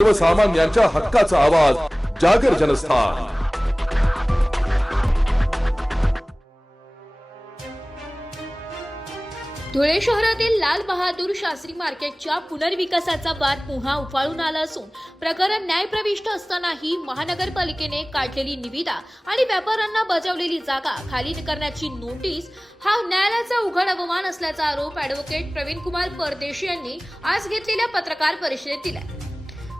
सर्वसामान्यांच्या हक्काचा आवाज जागर जनस्थान। धुळे शहरातील लाल बहादूर शास्त्री मार्केटच्या पुनर्विकासाचा वाद पुन्हा उफाळून आला असून प्रकरण न्यायप्रविष्ट असतानाही महानगरपालिकेने काढलेली निविदा आणि व्यापाऱ्यांना बजावलेली जागा खाली करण्याची नोटीस हा न्यायालयाचा उघड अवमान असल्याचा आरोप ॲडव्होकेट प्रवीण कुमार परदेशी यांनी आज घेतलेल्या पत्रकार परिषदेत दिला।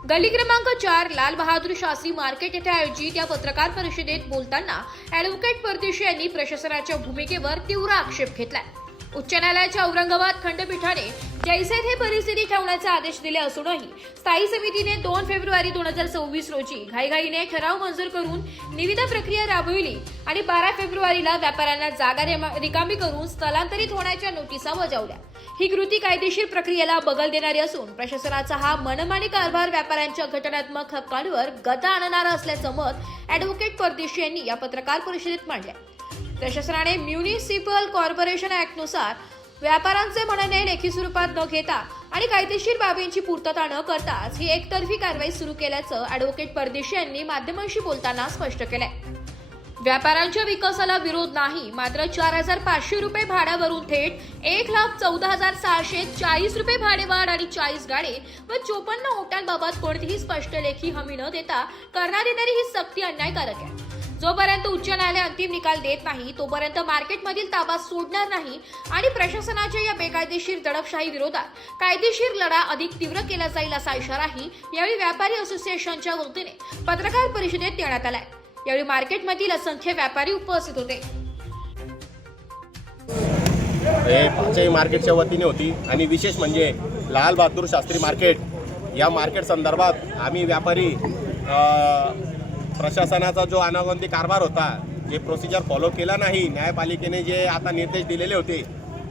गली क्रमांक 4 लाल बहादूर शास्त्री मार्केट येथे आयोजित या पत्रकार परिषदेत बोलताना ॲडव्होकेट परदेशी यांनी प्रशासनाच्या भूमिकेवर तीव्र आक्षेप घेतला। उच्च न्यायालयाच्या औरंगाबाद खंडपीठाने जैसे थे परिस्थिती ठेवण्याचे आदेश दिले असूनही स्थायी समितीने 2 फेब्रुवारी 2024 रोजी घाईघाईने ठराव मंजूर करून निविदा प्रक्रिया राबविली आणि 12 फेब्रुवारीला व्यापाऱ्यांना जागा रिकामी करून स्थलांतरित होण्याच्या नोटिसा बजावल्या। ही कृती कायदेशीर प्रक्रियेला बगल देणारी असून प्रशासनाचा हा मनमानी कारभार व्यापाऱ्यांच्या घटनात्मक हक्कांवर गदा आणणारा असल्याचं मत ॲडव्होकेट परदेशी यांनी या पत्रकार परिषदेत मांडले। प्रशासनाने म्युनिसिपल कॉर्पोरेशन ॲक्टनुसार व्यापाऱ्यांचे म्हणणे लेखी स्वरूपात न घेता आणि कायदेशीर बाबींची पूर्तता न करताच ही एकतर्फी कारवाई सुरू केल्याचं ॲडव्होकेट परदेशी यांनी माध्यमांशी बोलताना स्पष्ट केलंय। व्यापाऱ्यांच्या विकासाला विरोध नाही, मात्र 4,500 रुपये भाड्यावरून थेट 1,14,640 रुपये भाडेवाढ आणि 40 गाडे व 54 ओट्यांबाबत कोणतीही स्पष्ट लेखी हमी न देता करण्यात येणारी ही सक्ती अन्यायकारक आहे। जोपर्यंत उच्च न्यायालय अंतिम निकाल देत नाही तोपर्यंत मार्केटमधील ताबा सोडणार नाही आणि प्रशासनाच्या या बेकायदेशीर दडपशाही विरोधात कायदेशीर लढा अधिक तीव्र केला जाईल असा इशाराही यावेळी व्यापारी असोसिएशनच्या वतीने पत्रकार परिषदेत देण्यात आलाय। यावेळी मार्केटमधील असंख्य व्यापारी उपस्थित होते। पाचही मार्केटच्या वतीने होती आणि विशेष म्हणजे लाल बहादूर शास्त्री मार्केट या मार्केट संदर्भात आम्ही व्यापारी प्रशासनाचा जो अनागोंदी कारभार होता, जे प्रोसिजर फॉलो केला नाही, न्यायपालिकेने जे आता निर्देश दिलेले होते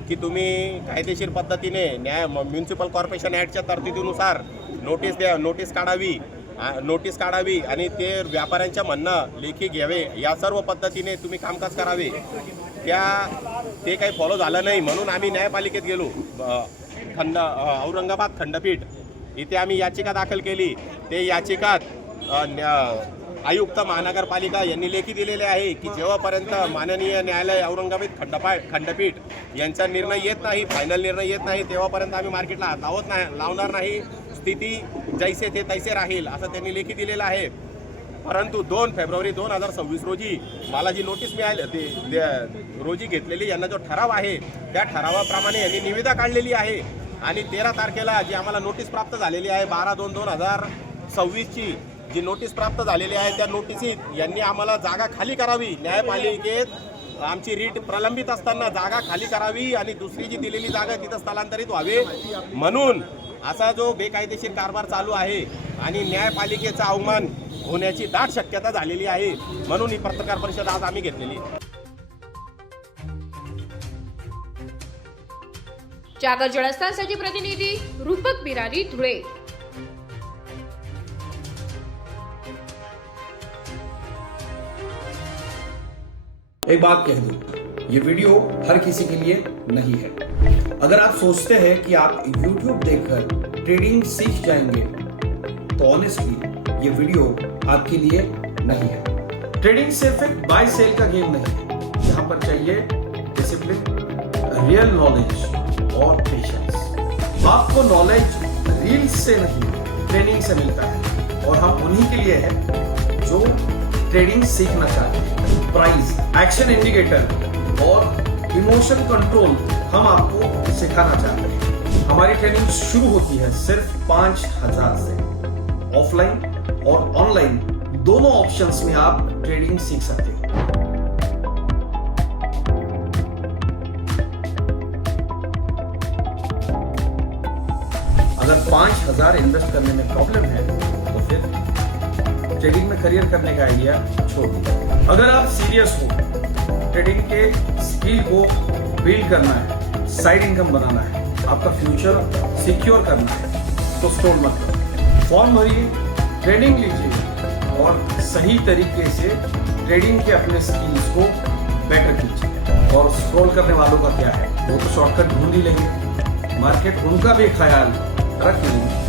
की तुम्ही कायदेशीर पद्धतीने म्युनिसिपल कॉर्पोरेशन ॲक्टच्या तरतुदीनुसार नोटीस काढावी आणि ते व्यापाऱ्यांच्या म्हणणं लेखी घ्यावे, या सर्व पद्धतीने तुम्ही कामकाज करावे, ते काही फॉलो झालं नाही। म्हणून आम्ही न्यायपालिकेत गेलो, औरंगाबाद खंडपीठ इथे आम्ही याचिका दाखल केली। ते याचिकात आयुक्त महानगरपालिका यांनी लेखी दिलेले आहे की जेव्हापर्यंत माननीय न्यायालय औरंगाबाद खंडपीठ यांचा निर्णय येत नाही, फायनल निर्णय येत नाही, तेव्हापर्यंत आम्ही मार्केटला हात लावणार नाही, स्थिती जैसे थे तैसे राहील असं त्यांनी लेखी दिलेलं आहे। परंतु 2 फेब्रुवारी 2026 रोजी मला जी नोटीस मिळाली रोजी घेतलेली यांना जो ठराव आहे त्या ठरावाप्रमाणे यांनी निविदा काढलेली आहे आणि 13 तारखेला जी आम्हाला नोटीस प्राप्त झालेली आहे 12/2/2026ची जी नोटीस प्राप्त झालेली आहे त्या नोटिसीत यांनी आम्हाला जागा खाली करावी, न्यायपालिकेत आमची रीट प्रलंबित असताना जागा खाली करावी आणि दुसरी जी दिलेली जागा तिथं स्थलांतरित व्हावे, म्हणून असा जो बेकायदेशीर कारभार चालू आहे आणि न्यायपालिकेचा अवमान होण्याची दाट शक्यता झालेली आहे। म्हणून ही पत्रकार परिषद आज आम्ही घेतलेली। जागर जनस्थानसाठी प्रतिनिधी रूपक बिरारी, धुळे। एक बात कह दूं, ये वीडियो हर किसी के लिए नहीं है। अगर आप सोचते हैं कि आप YouTube देखकर ट्रेडिंग सीख जाएंगे तो ऑनेस्टली ये वीडियो आपके लिए नहीं है। ट्रेडिंग सिर्फ एक बाय सेल का गेम नहीं है। यहाँ पर चाहिए डिसिप्लिन, रियल नॉलेज और पेशेंस। आपको नॉलेज रील्स से नहीं, ट्रेनिंग से मिलता है और हम उन्हीं के लिए हैं जो ट्रेडिंग सीखना चाहते हैं। प्राइस, एक्शन इंडिकेटर और इमोशन कंट्रोल हम आपको सिखाना चाहते हैं। हमारी ट्रेनिंग शुरू होती है सिर्फ 5,000 से। ऑफलाइन और ऑनलाइन दोनों ऑप्शंस में आप ट्रेडिंग सीख सकते हैं। अगर 5,000 इन्वेस्ट करने में प्रॉब्लम है तो फिर ट्रेडिंग में करियर करने का आइडिया छोड़ दीजिए। अगर आप सीरियस हो, ट्रेडिंग के स्किल को बिल्ड करना है, साइड इनकम बनाना है, आपका फ्यूचर सिक्योर करना है तो स्टॉल मत करो। फॉर्म भरिए, ट्रेनिंग लीजिए और सही तरीके से ट्रेडिंग के अपने स्किल्स को बेटर कीजिए। और स्क्रॉल करने वालों का क्या है, वो तो शॉर्टकट ढूंढ ही लेंगे, मार्केट उनका भी ख्याल रख लेंगे।